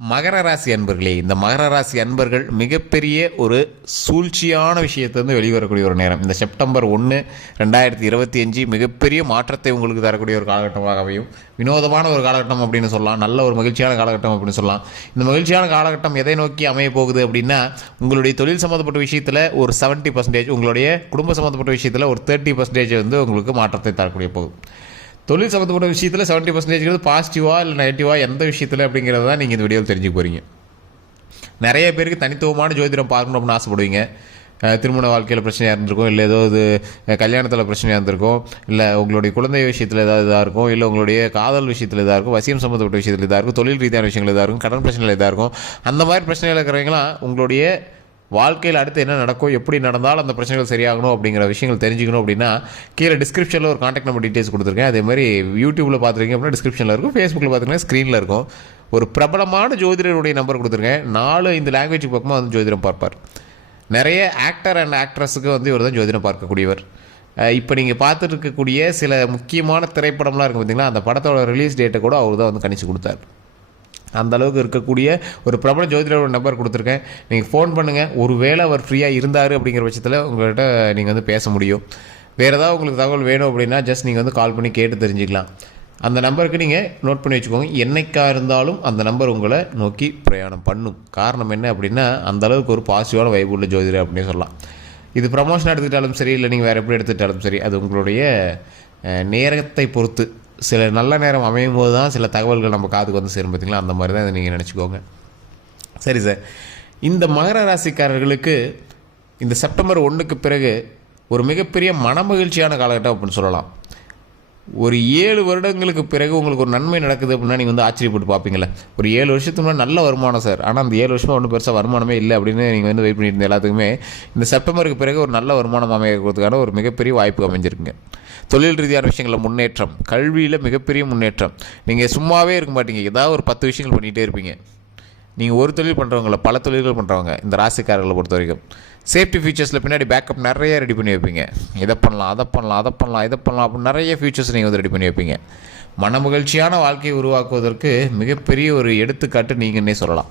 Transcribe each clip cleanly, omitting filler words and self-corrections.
மகர ராசி அன்பர்களே, இந்த மகர ராசி அன்பர்கள் மிகப்பெரிய ஒரு சூழ்ச்சியான விஷயத்திலிருந்து வெளிவரக்கூடிய ஒரு நேரம். இந்த செப்டம்பர் 1, 2025 மிகப்பெரிய மாற்றத்தை உங்களுக்கு தரக்கூடிய ஒரு காலகட்டமாகவையும், வினோதமான ஒரு காலகட்டம் அப்படின்னு சொல்லலாம், நல்ல ஒரு மகிழ்ச்சியான காலகட்டம் அப்படின்னு சொல்லலாம். இந்த மகிழ்ச்சியான காலகட்டம் எதை நோக்கி அமைய போகுது அப்படின்னா, உங்களுடைய தொழில் சம்மந்தப்பட்ட விஷயத்தில் ஒரு 70%, உங்களுடைய குடும்ப சம்மந்தப்பட்ட விஷயத்தில் ஒரு 30% வந்து உங்களுக்கு மாற்றத்தை தரக்கூடிய போகுது. தொழில் சம்மந்தப்பட்ட விஷயத்தில் 70% பாசிட்டிவாக இல்லை நெகட்டிவாக எந்த விஷயத்தில் அப்படிங்கிறது தான் நீங்கள் இந்த வீடியோவில் தெரிஞ்சுக்க போகிறீங்க. நிறைய பேருக்கு தனித்துவமான ஜோதிடம் பார்க்கணும் அப்படின்னு ஆசைப்படுவீங்க. திருமண வாழ்க்கையில் பிரச்சனையாக இருந்திருக்கும், இல்லை ஏதோ இது கல்யாணத்தில் பிரச்சனையாக இருந்திருக்கும், இல்லை உங்களுடைய குழந்தை விஷயத்தில் ஏதாவது இதாக இருக்கும், இல்லை உங்களுடைய காதல் விஷயத்தில் இதாக இருக்கும், வசியம் சம்மந்தப்பட்ட விஷயத்தில் இதாக இருக்கும், தொழில் ரீதியான விஷயங்கள் இதாக இருக்கும், கடன் பிரச்சனைகள் இதாக இருக்கும். அந்த மாதிரி பிரச்சனைகள் இருக்கிறவங்களாம் உங்களுடைய வாழ்க்கையில் அடுத்து என்ன நடக்கும், எப்படி நடந்தால் அந்த பிரச்சனைகள் சரியாகணும் அப்படிங்கிற விஷயங்கள் தெரிஞ்சுக்கணும் அப்படின்னா கீழே டிஸ்கிரிப்ஷனில் ஒரு கான்டாக்ட் நம்பர் டீட்டெயில்ஸ் கொடுத்துருக்கேன். அதே மாதிரி யூடியூப்பில் பார்த்துருக்கீங்க அப்படின்னா டிஸ்கிரிப்ஷனில் இருக்கும், ஃபேஸ்புக்கில் பார்த்துருக்கீங்க ஸ்க்ரீனில் இருக்கும். ஒரு பிரபலமான ஜோதிடருடைய நம்பர் கொடுத்துருக்கேன். 4-5 லாங்குவேஜ் பக்கமாக வந்து ஜோதிடம் பார்ப்பார். நிறைய ஆக்டர் அண்ட் ஆக்ட்ரஸுக்கு வந்து இவர் தான் ஜோதிடம் பார்க்கக்கூடியவர். இப்போ நீங்கள் பார்த்துட்டு இருக்கக்கூடிய சில முக்கியமான திரைப்படம்லாம் இருக்குது பார்த்தீங்களா, அந்த படத்தோட ரிலீஸ் டேட்டை கூட அவர் தான் வந்து கணிச்சு கொடுத்தார். அந்த அளவுக்கு இருக்கக்கூடிய ஒரு பிரபல ஜோதிடரோட நம்பர் கொடுத்துருக்கேன். நீங்கள் ஃபோன் பண்ணுங்கள். ஒரு வேளை அவர் ஃப்ரீயாக இருந்தார் அப்படிங்கிற பட்சத்தில் உங்கள்கிட்ட நீங்கள் வந்து பேச முடியும். வேறு ஏதாவது உங்களுக்கு தகவல் வேணும் அப்படின்னா ஜஸ்ட் நீங்கள் வந்து கால் பண்ணி கேட்டு தெரிஞ்சுக்கலாம். அந்த நம்பருக்கு நீங்கள் நோட் பண்ணி வச்சுக்கோங்க. என்னைக்காக இருந்தாலும் அந்த நம்பர் உங்களை நோக்கி பிரயாணம் பண்ணும். காரணம் என்ன அப்படின்னா, அந்தளவுக்கு ஒரு பாசிட்டிவான வைப் உள்ள ஜோதிடர் அப்படின்னு சொல்லலாம். இது ப்ரமோஷன் எடுத்துக்கிட்டாலும் சரி, இல்லை நீங்கள் வேறு எப்படி எடுத்துக்கிட்டாலும் சரி, அது உங்களுடைய நேரத்தை பொறுத்து. சில நல்ல நேரம் அமையும் போது தான் சில தகவல்கள் நம்ம காதுக்கு வந்து சேரும் பார்த்தீங்களா, அந்த மாதிரி தான் இதை நீங்கள் நினச்சிக்கோங்க. சரி சார், இந்த மகர ராசிக்காரர்களுக்கு இந்த செப்டம்பர் 1க்கு பிறகு ஒரு மிகப்பெரிய மனமகிழ்ச்சியான காலகட்டம் அப்படின்னு சொல்லலாம். ஒரு 7 வருடங்களுக்கு பிறகு உங்களுக்கு ஒரு நன்மை நடக்குது அப்படின்னா நீங்கள் வந்து ஆச்சரியப்பட்டு பார்ப்பீங்களே. ஒரு 7 வருஷத்துக்கு முன்னாடி நல்ல வருமானம் சார், ஆனால் அந்த 7 வருஷமாக ஒன்றும் பெருசாக வருமானமே இல்லை அப்படின்னு நீங்கள் வந்து வெயிட் பண்ணியிருந்த எல்லாத்துக்குமே இந்த செப்டம்பருக்கு பிறகு ஒரு நல்ல வருமானம் அமைக்கிறதுக்கான ஒரு மிகப்பெரிய வாய்ப்பு அமைஞ்சிருக்குங்க. தொழில் ரீதியான விஷயங்களில் முன்னேற்றம், கல்வியில் மிகப்பெரிய முன்னேற்றம். நீங்கள் சும்மாவே இருக்க மாட்டீங்க, ஏதாவது ஒரு 10 விஷயங்கள் பண்ணிகிட்டே இருப்பீங்க. நீங்கள் ஒரு தொழில் பண்ணுறவங்கள பல தொழில்கள் பண்ணுறவங்க இந்த ராசிக்காரர்களை பொறுத்த வரைக்கும் சேஃப்டி ஃபீச்சர்ஸில் பின்னாடி பேக்கப் நிறைய ரெடி பண்ணி வைப்பீங்க. இதை பண்ணலாம், அதை பண்ணலாம், அதை பண்ணலாம், இதை பண்ணலாம் அப்படின்னு நிறைய ஃபியூச்சர்ஸ் நீங்கள் வந்து ரெடி பண்ணி வைப்பீங்க. மன மகிழ்ச்சியான வாழ்க்கையை உருவாக்குவதற்கு மிகப்பெரிய ஒரு எடுத்துக்காட்டு நீங்கன்னே சொல்லலாம்.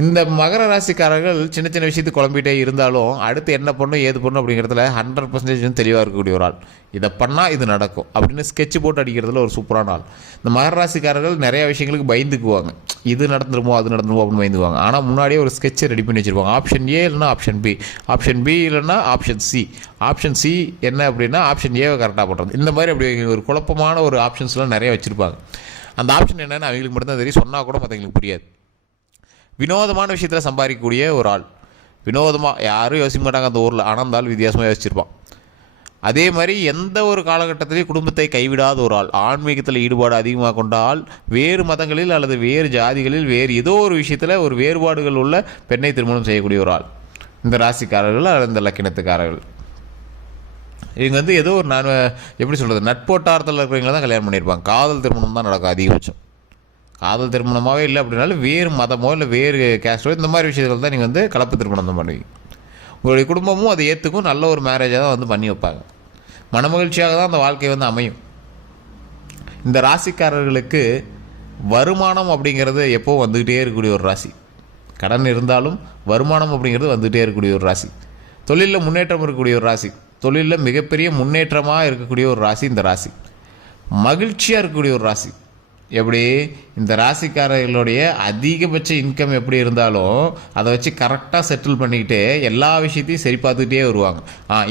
இந்த மகர ராசிக்காரர்கள் சின்ன சின்ன விஷயத்துக்கு குழம்பிட்டே இருந்தாலும் அடுத்து என்ன பண்ணும் ஏது பண்ணும் அப்படிங்கிறதுல 100% தெளிவாக இருக்கக்கூடிய ஒரு ஆள். இதை பண்ணால் இது நடக்கும் அப்படின்னு ஸ்கெட்ச் போட்டு அடிக்கிறதுல ஒரு சூப்பரான ஆள். இந்த மகர ராசிக்காரர்கள் நிறைய விஷயங்களுக்கு பயந்துக்குவாங்க. இது நடந்துருமோ அது நடந்துருமோ அப்படின்னு பயந்துக்குவாங்க. ஆனால் முன்னாடியே ஒரு ஸ்கெட்சை ரெடி பண்ணி வச்சுருப்பாங்க. ஆப்ஷன் ஏ இல்லைனா ஆப்ஷன் பி, ஆப்ஷன் பி இல்லைன்னா ஆப்ஷன் சி, ஆப்ஷன் சி என்ன அப்படின்னா ஆப்ஷன் ஏவை கரெக்டாக பண்ணுறது. இந்த மாதிரி அப்படி ஒரு குழப்பமான ஒரு ஆப்ஷன்ஸ்லாம் நிறைய வச்சுருப்பாங்க. அந்த ஆப்ஷன் என்னென்னு அவங்களுக்கு மட்டும்தான் தெரியும், சொன்னால் கூட மற்றவங்களுக்கு புரியாது. வினோதமான விஷயத்தில் சம்பாதிக்கக்கூடிய ஒரு ஆள். வினோதமாக யாரும் யோசிக்க மாட்டாங்க அந்த ஊரில், ஆனால் அந்த ஆள் வித்தியாசமாக யோசிச்சிருப்பான். அதே மாதிரி எந்த ஒரு காலகட்டத்திலையும் குடும்பத்தை கைவிடாத ஒரு ஆள். ஆன்மீகத்தில் ஈடுபாடு அதிகமாக கொண்ட ஆள். வேறு மதங்களில் அல்லது வேறு ஜாதிகளில் வேறு ஏதோ ஒரு விஷயத்தில் ஒரு வேறுபாடுகள் உள்ள பெண்ணை திருமணம் செய்யக்கூடிய ஒரு ஆள் இந்த ராசிக்காரர்கள் அல்லது இந்த லக்கினத்துக்காரர்கள். இவங்க வந்து ஏதோ ஒரு எப்படி சொல்கிறது, நட்போட்டாரத்தில் இருக்கிறவங்கள தான் கல்யாணம் பண்ணியிருப்பாங்க. காதல் திருமணம் தான் நடக்கும் அதிகபட்சம். காதல் திருமணமாகவே இல்லை அப்படின்னாலும் வேறு மதமோ இல்லை வேறு கேஸ்டோ இந்த மாதிரி விஷயங்கள் தான் நீங்கள் வந்து கலப்பு திருமணம் தான் பண்ணுவீங்க. உங்களுடைய குடும்பமும் அதை ஏற்றுக்கும், நல்ல ஒரு மேரேஜாக தான் வந்து பண்ணி வைப்பாங்க. மனமகிழ்ச்சியாக தான் அந்த வாழ்க்கை வந்து அமையும். இந்த ராசிக்காரர்களுக்கு வருமானம் அப்படிங்கிறது எப்போவும் வந்துக்கிட்டே இருக்கக்கூடிய ஒரு ராசி. கடன் இருந்தாலும் வருமானம் அப்படிங்கிறது வந்துகிட்டே இருக்கக்கூடிய ஒரு ராசி. தொழிலில் முன்னேற்றம் இருக்கக்கூடிய ஒரு ராசி. தொழிலில் மிகப்பெரிய முன்னேற்றமாக இருக்கக்கூடிய ஒரு ராசி இந்த ராசி. மகிழ்ச்சியாக இருக்கக்கூடிய ஒரு ராசி. எப்படி இந்த ராசிக்காரர்களுடைய அதிகபட்ச இன்கம் எப்படி இருந்தாலும் அதை வச்சு கரெக்டாக செட்டில் பண்ணிக்கிட்டு எல்லா விஷயத்தையும் சரி பார்த்துக்கிட்டே வருவாங்க.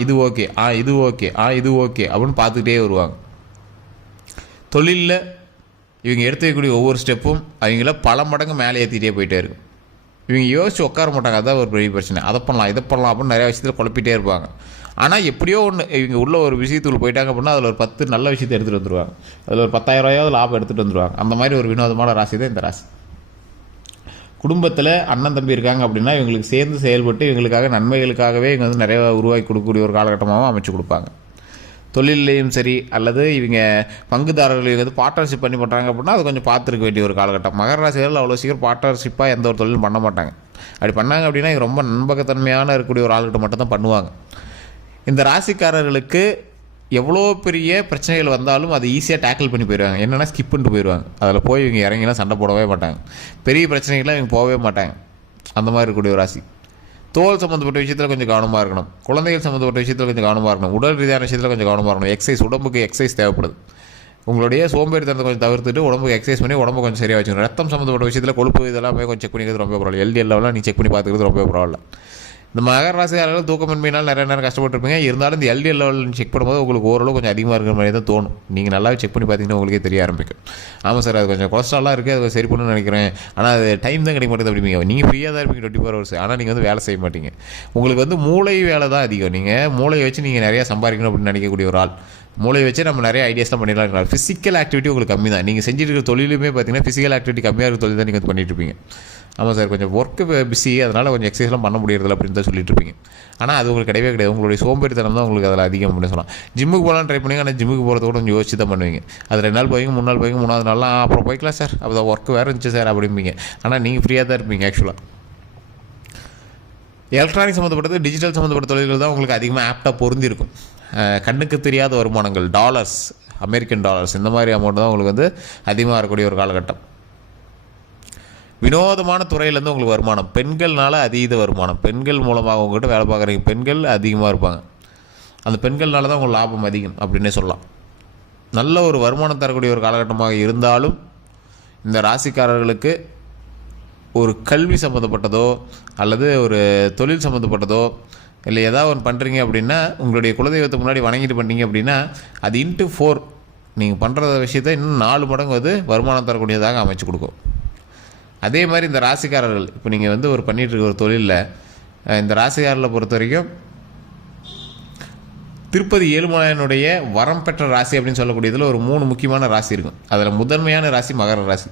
இது ஓகே, இது ஓகே, இது ஓகே அப்படின்னு பார்த்துக்கிட்டே வருவாங்க. தொழிலில் இவங்க எடுத்து வைக்கக்கூடிய ஒவ்வொரு ஸ்டெப்பும் அவங்கள பல மடங்கு மேலே ஏற்றிக்கிட்டே போயிட்டே இருக்கும். இவங்க யோசிச்சு உட்கார மாட்டாங்க, அதுதான் ஒரு பெரிய பிரச்சனை. அதை பண்ணலாம் இதை பண்ணலாம் அப்படின்னு நிறையா விஷயத்தில் குழப்பிட்டே இருப்பாங்க. ஆனால் எப்படியோ ஒன்று இவங்க உள்ள ஒரு விஷயத்துக்குள்ள போயிட்டாங்க அப்படின்னா அதில் ஒரு 10 நல்ல விஷயத்தை எடுத்துகிட்டு வந்துடுவாங்க. அதில் ஒரு 10,000 ரூபாயாவது லாபம் எடுத்துகிட்டு வந்துடுவாங்க. அந்த மாதிரி ஒரு வினோதமான ராசி தான் இந்த ராசி. குடும்பத்தில் அண்ணன் தம்பி இருக்காங்க அப்படின்னா இவங்களுக்கு சேர்ந்து செயல்பட்டு இவங்களுக்காக நன்மைகளுக்காகவே இவங்க வந்து நிறைய உருவாக்கி கொடுக்கக்கூடிய ஒரு காலகட்டமாகவும் அமைச்சு கொடுப்பாங்க. தொழிலையும் சரி அல்லது இவங்க பங்குதாரர்கள் வந்து பார்ட்னர்ஷிப் பண்ணி பண்ணுறாங்க அப்படின்னா அது கொஞ்சம் பார்த்துருக்க வேண்டிய ஒரு காலகட்டம். மகர ராசிகள் அவ்வளோ சீக்கிரம் பார்ட்னர்ஷிப்பாக எந்த ஒரு தொழிலும் பண்ண மாட்டாங்க. அப்படி பண்ணாங்க அப்படின்னா ரொம்ப நம்பகத்தன்மையான இருக்கக்கூடிய ஒரு ஆள்கிட்ட மட்டும் தான் பண்ணுவாங்க. இந்த ராசிக்காரர்களுக்கு எவ்வளோ பெரிய பிரச்சனைகள் வந்தாலும் அதை ஈஸியாக டேக்கிள் பண்ணி போயிடுவாங்க. என்னென்னா ஸ்கிப் பண்ணிட்டு போயிடுவாங்க. அதில் போய் இவங்க இறங்கிலாம் சண்டை போடவே மாட்டாங்க. பெரிய பிரச்சனைகள்லாம் இவங்க போகவே மாட்டாங்க. அந்த மாதிரி இருக்கக்கூடிய ஒரு ராசி. தோல் சம்மந்தப்பட்ட விஷயத்தில் கொஞ்சம் கவனமாக இருக்கணும். குழந்தைகள் சம்மந்தப்பட்ட விஷயத்தில் கொஞ்சம் கவனமாக இருக்கணும். உடல் ரீதியான விஷயத்தில் கொஞ்சம் கவனமாக இருக்கணும். எக்ஸசைஸ், உடம்புக்கு எக்ஸசைஸ் தேவைப்படுது. உங்களுடைய சோம்பேறித்தனத்தை கொஞ்சம் தவிர்த்துட்டு உடம்புக்கு எக்ஸசைஸ் பண்ணி உடம்பு கொஞ்சம் சரியாக வச்சுக்கணும். ரத்தம் சம்மந்தப்பட்ட விஷயத்தில் கொழுப்பு இதெல்லாம் கொஞ்சம் செக் பண்ணிக்கிறது ரொம்ப பரவாயில்ல. எல்டிஎல் லெவலாம் நீ செக் பண்ணி பார்த்துக்கிறது ரொம்ப பரவாயில்ல. இந்த மகர ராசிக்காரர்கள் தூக்கமின்மையினால் நிறைய நேரம் கஷ்டப்பட்டுருப்பீங்க. இருந்தாலும் இந்த எல்டிஎல் லெவல் செக் பண்ணும்போது உங்களுக்கு ஓரளவு கொஞ்சம் அதிகமாக இருக்கிற மாதிரி தான் தோணும். நீங்கள் நல்லாவே செக் பண்ணி பார்த்தீங்கன்னா உங்களுக்கே தெரிய ஆரம்பிக்கும். ஆமாம் சார், அது கொஞ்சம் கொலஸ்ட்ராலாக இருக்குது, அதை சரி பண்ணணும்னு நினைக்கிறேன், ஆனால் அது டைம் தான் கிடைக்க மாட்டேது அப்படிங்க. நீங்கள் ஃப்ரீயாக தான் இருப்பீங்க 24 hours, ஆனால் நீங்கள் வந்து வேலை செய்ய மாட்டீங்க. உங்களுக்கு வந்து மூளை வேலை தான் அதிகம். நீங்கள் மூளையை வச்சு நீங்கள் நிறையா சம்பாதிக்கணும் அப்படின்னு நினைக்கக்கூடிய ஒரு ஆள். மூளையை வச்சு நம்ம நிறைய ஐடியாஸ்லாம் பண்ணிடலாம் இருக்கலாம். ஃபிசிக்கல் ஆக்டிவிட்டி உங்களுக்கு கம்மி தான். நீங்கள் செஞ்சுட்டு இருக்கிற தொழிலுமே பார்த்தீங்கன்னா ஃபிசிக்கல் ஆக்டிவிட்டி கம்மியாக இருக்கிற தொழில் தான் நீங்கள் வந்து பண்ணிட்டு இருப்பீங்க. ஆமாம் சார், கொஞ்சம் ஒர்க்கு பிஸி, அதனால் கொஞ்சம் எக்ஸசைஸ்லாம் பண்ண முடியறதில்ல அப்படின்னு தான் சொல்லிட்டு இருப்பீங்க. ஆனால் அது உங்களுக்கு கிடையவே கிடையாது. உங்களுடைய சோம்பேறித்தனம் தான் உங்களுக்கு அதில் அதிகம் அப்படின்னு சொல்லலாம். ஜிம்முக்கு போகலாம் ட்ரை பண்ணுவீங்க, ஆனால் ஜிம்முக்கு போகிறது கூட கொஞ்சம் யோசிச்சு தான் பண்ணுவீங்க. அது 2 நாள் போய்ங்க, 3 நாள் போய்ங்க, 3வது நாள்லாம் அப்புறம் போய்க்கலாம் சார், அப்போ ஒர்க்கு வேறு இருந்துச்சு சார் அப்படிம்பீங்க. ஆனால் நீங்கள் ஃப்ரீயாக தான் இருப்பீங்க. ஆக்சுவலாக எலக்ட்ரானிக் சம்மந்தப்பட்டது, டிஜிட்டல் சம்மந்தப்பட்ட தொழில்கள் தான் உங்களுக்கு அதிகமாக ஆப்டாக பொருந்திருக்கும். கண்ணுக்கு தெரியாத வருமானங்கள், டாலர்ஸ், அமெரிக்கன் டாலர்ஸ், இந்த மாதிரி அமௌண்ட் தான் உங்களுக்கு வந்து அதிகமாக இருக்கக்கூடிய ஒரு காலகட்டம். வினோதமான துறையிலேருந்து உங்களுக்கு வருமானம், பெண்கள்னால அதீத வருமானம். பெண்கள் மூலமாக உங்கள்கிட்ட வேலை பார்க்குறீங்க, பெண்கள் அதிகமாக இருப்பாங்க. அந்த பெண்கள்னால தான் உங்களுக்கு லாபம் அதிகம் அப்படின்னே சொல்லலாம். நல்ல ஒரு வருமானம் தரக்கூடிய ஒரு காலகட்டமாக இருந்தாலும் இந்த ராசிக்காரர்களுக்கு ஒரு கல்வி சம்மந்தப்பட்டதோ அல்லது ஒரு தொழில் சம்மந்தப்பட்டதோ இல்லை ஏதாவது ஒன்று பண்ணுறீங்க அப்படின்னா, உங்களுடைய குலதெய்வத்தை முன்னாடி வணங்கிட்டு பண்ணீங்க அப்படின்னா அது இன்ட்டு 4 நீங்கள் பண்ணுற விஷயத்தை இன்னும் 4 மடங்கு வந்து வருமானம் தரக்கூடியதாக அமைச்சு கொடுக்கும். அதே மாதிரி இந்த ராசிக்காரர்கள், இப்போ நீங்கள் வந்து ஒரு பண்ணிகிட்டு இருக்க ஒரு தொழிலில் இந்த ராசிக்காரர்களை பொறுத்த வரைக்கும் திருப்பதி ஏழுமலையானுடைய வரம் பெற்ற ராசி அப்படின்னு சொல்லக்கூடியதில் ஒரு 3 முக்கியமான ராசி இருக்கும். அதில் முதன்மையான ராசி மகர ராசி.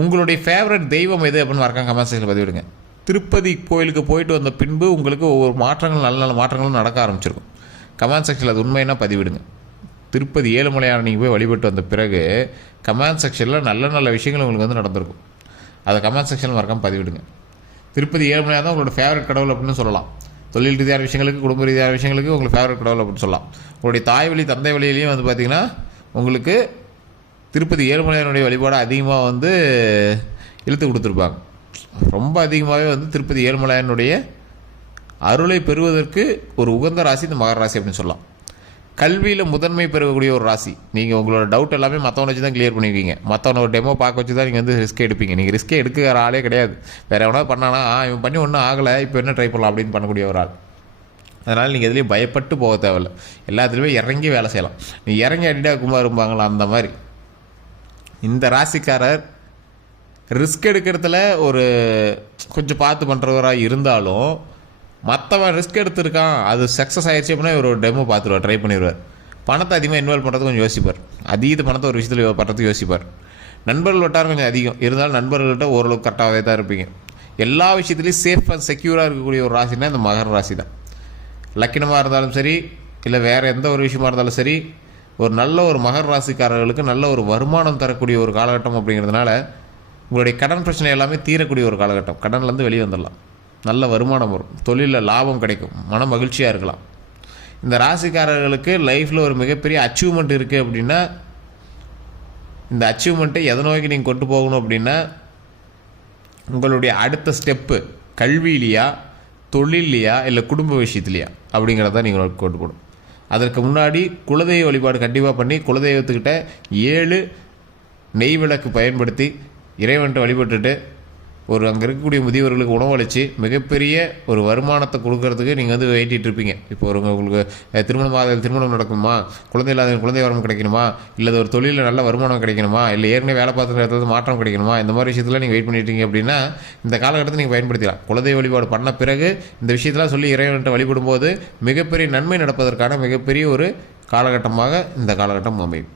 உங்களுடைய ஃபேவரட் தெய்வம் எது அப்படின்னு மறக்காம கமெண்ட் செக்ஷனில் பதிவிடுங்க. திருப்பதி கோயிலுக்கு போயிட்டு வந்த பின்பு உங்களுக்கு ஒவ்வொரு மாற்றங்கள், நல்ல நல்ல மாற்றங்களும் நடக்க ஆரம்பிச்சிருக்கும். கமெண்ட் செக்ஷனில் அது உண்மைன்னா பதிவிடுங்க. திருப்பதி ஏழுமலையான நீங்கள் போய் வழிபட்டு வந்த பிறகு கமெண்ட் செக்ஷனில் நல்ல நல்ல விஷயங்கள் உங்களுக்கு வந்து நடந்திருக்கும். அதை கமெண்ட் செக்ஷனில் மறக்காமல் பதிவிடுங்க. திருப்பதி ஏழுமலையாக தான் உங்களோட ஃபேவரட் கடவுள் அப்படின்னு சொல்லலாம். தொழில் ரீதியான விஷயங்களுக்கு, குடும்ப ரீதியான விஷயங்களுக்கு உங்களுக்கு ஃபேவரட் கடவுள் அப்படின்னு சொல்லலாம். உங்களுடைய தாய் வழி, தந்தை வழியிலையும் வந்து பார்த்திங்கன்னா உங்களுக்கு திருப்பதி ஏழுமலையானுடைய வழிபாடு அதிகமாக வந்து இழுத்து கொடுத்துருப்பாங்க. ரொம்ப அதிகமாகவே வந்து திருப்பதி ஏழுமலையானுடைய அருளை பெறுவதற்கு ஒரு உகந்த ராசி இந்த மகர ராசி அப்படின்னு சொல்லலாம். கல்வியில் முதன்மை பெறக்கூடிய ஒரு ராசி. நீங்கள் உங்களோட டவுட் எல்லாமே மற்றவனை வச்சு தான் கிளியர் பண்ணிக்குவீங்க. மற்றவனை ஒரு டெமோ பார்க்க வச்சு தான் நீங்கள் வந்து ரிஸ்க் எடுப்பீங்க. நீங்கள் ரிஸ்க்கே எடுக்கிற ஆளே கிடையாது. வேறு எவனா பண்ணானா இவன் பண்ணி ஒன்றும் ஆகலை, இப்போ என்ன ட்ரை பண்ணலாம் அப்படின்னு பண்ணக்கூடிய ஒரு ஆள். அதனால் நீங்கள் எதுலேயும் பயப்பட்டு போக தேவையில்லை. எல்லாத்துலேயுமே இறங்கி வேலை செய்யலாம். நீங்கள் இறங்கி அடிடா குமாரும்பாங்களா, அந்த மாதிரி இந்த ராசிக்காரர் ரிஸ்க் எடுக்கிறதுல ஒரு கொஞ்சம் பார்த்து பண்ணுறவராக இருந்தாலும், மற்றவன் ரிஸ்க் எடுத்துருக்கான் அது சக்ஸஸ் ஆகிடுச்சு அப்படின்னா இவர் ஒரு டெமோ பார்த்துருவார், ட்ரை பண்ணிடுவார். பணத்தை அதிகமாக இன்வால்வ் பண்ணுறது கொஞ்சம் யோசிப்பார். அதீத பணத்தை ஒரு விஷயத்தில் பண்ணுறதுக்கு யோசிப்பார். நண்பர்கள் வட்டாரம் கொஞ்சம் அதிகம் இருந்தாலும் நண்பர்கள்ட்ட ஓரளவுக்கு கரெக்டாகவே தான் இருப்பீங்க. எல்லா விஷயத்துலையும் சேஃப் அண்ட் செக்யூராக இருக்கக்கூடிய ஒரு ராசினா இந்த மகர ராசி தான். லக்கினமாக இருந்தாலும் சரி, இல்லை வேறு எந்த ஒரு விஷயமா இருந்தாலும் சரி, ஒரு நல்ல ஒரு மகர ராசிக்காரர்களுக்கு நல்ல ஒரு வருமானம் தரக்கூடிய ஒரு காலகட்டம் அப்படிங்கிறதுனால உங்களுடைய கடன் பிரச்சனை எல்லாமே தீரக்கூடிய ஒரு காலகட்டம். கடன்லேருந்து வெளியே வந்துடலாம், நல்ல வருமானம் வரும், தொழிலில் லாபம் கிடைக்கும், மன மகிழ்ச்சியாக இருக்கலாம். இந்த ராசிக்காரர்களுக்கு லைஃப்பில் ஒரு மிகப்பெரிய அச்சீவ்மெண்ட் இருக்குது அப்படின்னா, இந்த அச்சீவ்மெண்ட்டை எதை நோக்கி நீங்கள் கொண்டு போகணும் அப்படின்னா, உங்களுடைய அடுத்த ஸ்டெப்பு கல்வியிலையா, தொழிலையா, இல்லை குடும்ப விஷயத்துலையா அப்படிங்கிறத நீங்கள் கொண்டு போகணும். அதற்கு முன்னாடி குலதெய்வ வழிபாடு கண்டிப்பாக பண்ணி, குலதெய்வத்துக்கிட்ட 7 நெய் விளக்கு பயன்படுத்தி இறைவன்ட்டு வழிபட்டுட்டு ஒரு அங்கே இருக்கக்கூடிய முதியவர்களுக்கு உணவளித்து மிகப்பெரிய ஒரு வருமானத்தை கொடுக்கறதுக்கு நீங்கள் வந்து வெயிட்டிட்டு இருப்பீங்க. இப்போ ஒரு உங்களுக்கு திருமணம் நடக்குமா, குழந்தை இல்லாத குழந்தை வரம் கிடைக்கணுமா, இல்லை ஒரு தொழிலில் நல்ல வருமானம் கிடைக்கணுமா, இல்லை ஏற்கனவே வேலை பார்த்துக்கிற இடத்துல மாற்றம் கிடைக்கணுமா, இந்த மாதிரி விஷயத்தில் நீங்கள் வெயிட் பண்ணிட்டீங்க அப்படின்னா இந்த காலகட்டத்தை நீங்கள் பயன்படுத்தலாம். குலதெய்வ வழிபாடு பண்ண பிறகு இந்த விஷயத்தெல்லாம் சொல்லி இறைவன்ட்டு வழிபடும்போது மிகப்பெரிய நன்மை நடப்பதற்கான மிகப்பெரிய ஒரு காலகட்டமாக இந்த காலகட்டம் அமையும்.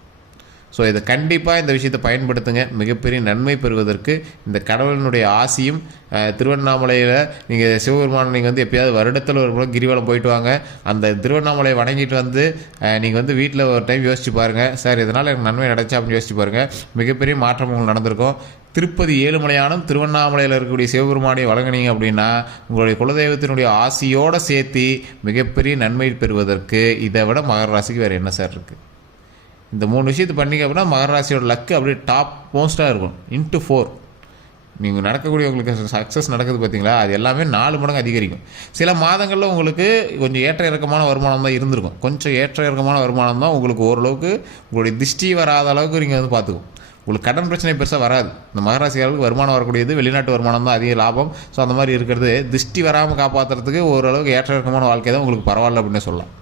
ஸோ இதை கண்டிப்பாக இந்த விஷயத்தை பயன்படுத்துங்க. மிகப்பெரிய நன்மை பெறுவதற்கு இந்த கடவுளினுடைய ஆசியும், திருவண்ணாமலையில் நீங்கள் சிவபெருமானை நீங்கள் வந்து எப்பயாவது வருடத்தில் ஒரு முறை கிரிவலம் போயிட்டு வாங்க. அந்த திருவண்ணாமலையை வணங்கிட்டு வந்து நீங்கள் வந்து வீட்டில் ஒரு டைம் யோசிச்சு பாருங்கள், சார் இதனால் எனக்கு நன்மை நடந்துச்சா அப்படின்னு யோசிச்சு பாருங்கள். மிகப்பெரிய மாற்றம் உங்களுக்கு நடந்திருக்கும். திருப்பதி ஏழுமலையானும் திருவண்ணாமலையில் இருக்கக்கூடிய சிவபெருமானை வழங்கினீங்க அப்படின்னா உங்களுடைய குலதெய்வத்தினுடைய ஆசியோடு சேர்த்து மிகப்பெரிய நன்மை பெறுவதற்கு இதை விட மகர ராசிக்கு வேறு என்ன சார் இருக்குது? இந்த 3 விஷயத்தை பண்ணிங்க அப்படின்னா மகர ராசியோட லக்கு அப்படியே டாப் மோஸ்ட்டாக இருக்கும். இன்ட்டு 4 நீங்கள் நடக்கக்கூடிய உங்களுக்கு சக்ஸஸ் நடக்குது பார்த்தீங்களா, அது எல்லாமே 4 மடங்கு அதிகரிக்கும். சில மாதங்களில் உங்களுக்கு கொஞ்சம் ஏற்ற இறக்கமான வருமானம் தான் இருந்திருக்கும். கொஞ்சம் ஏற்ற இறக்கமான வருமானம் தான் உங்களுக்கு ஓரளவுக்கு உங்களுடைய திருஷ்டி வராத அளவுக்கு நீங்கள் வந்து பார்த்துக்கும். உங்களுக்கு கடன் பிரச்சனை பெருசாக வராது. இந்த மகராசிக்காரர்களுக்கு வருமானம் வரக்கூடியது வெளிநாட்டு வருமானம் தான் அதிக லாபம். ஸோ அந்த மாதிரி இருக்கிறது திருஷ்டி வராமல் காப்பாற்றுறதுக்கு ஓரளவுக்கு ஏற்ற இறக்கமான வாழ்க்கை தான் உங்களுக்கு பரவாயில்ல அப்படின்னு சொல்லலாம்.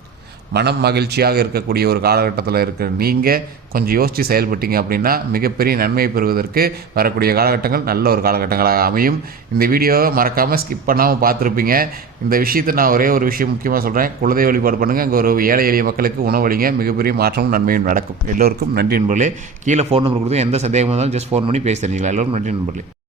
மனம் மகிழ்ச்சியாக இருக்கக்கூடிய ஒரு காலகட்டத்தில் இருக்கிற நீங்கள் கொஞ்சம் யோசித்து செயல்பட்டீங்க அப்படின்னா மிகப்பெரிய நன்மையை பெறுவதற்கு வரக்கூடிய காலகட்டங்கள் நல்ல ஒரு காலகட்டங்களாக அமையும். இந்த வீடியோவை மறக்காமல் ஸ்கிப் பண்ணாமல் பார்த்துருப்பீங்க. இந்த விஷயத்தை நான் ஒரே ஒரு விஷயம் முக்கியமாக சொல்கிறேன். குலதெய்வ வழிபாடு பண்ணுங்கள். அங்கே ஒரு ஏழை எளிய மக்களுக்கு உணவளிங்க. மிகப்பெரிய மாற்றமும் நன்மையும் நடக்கும். எல்லோருக்கும் நன்றி நண்பர்களே. கீழே ஃபோன் நம்பர் கொடுத்து எந்த சந்தேகமாக இருந்தாலும் ஜஸ்ட் ஃபோன் பண்ணி பேசி தெரிஞ்சுக்கலாம். எல்லோரும் நன்றி நண்பர்களே.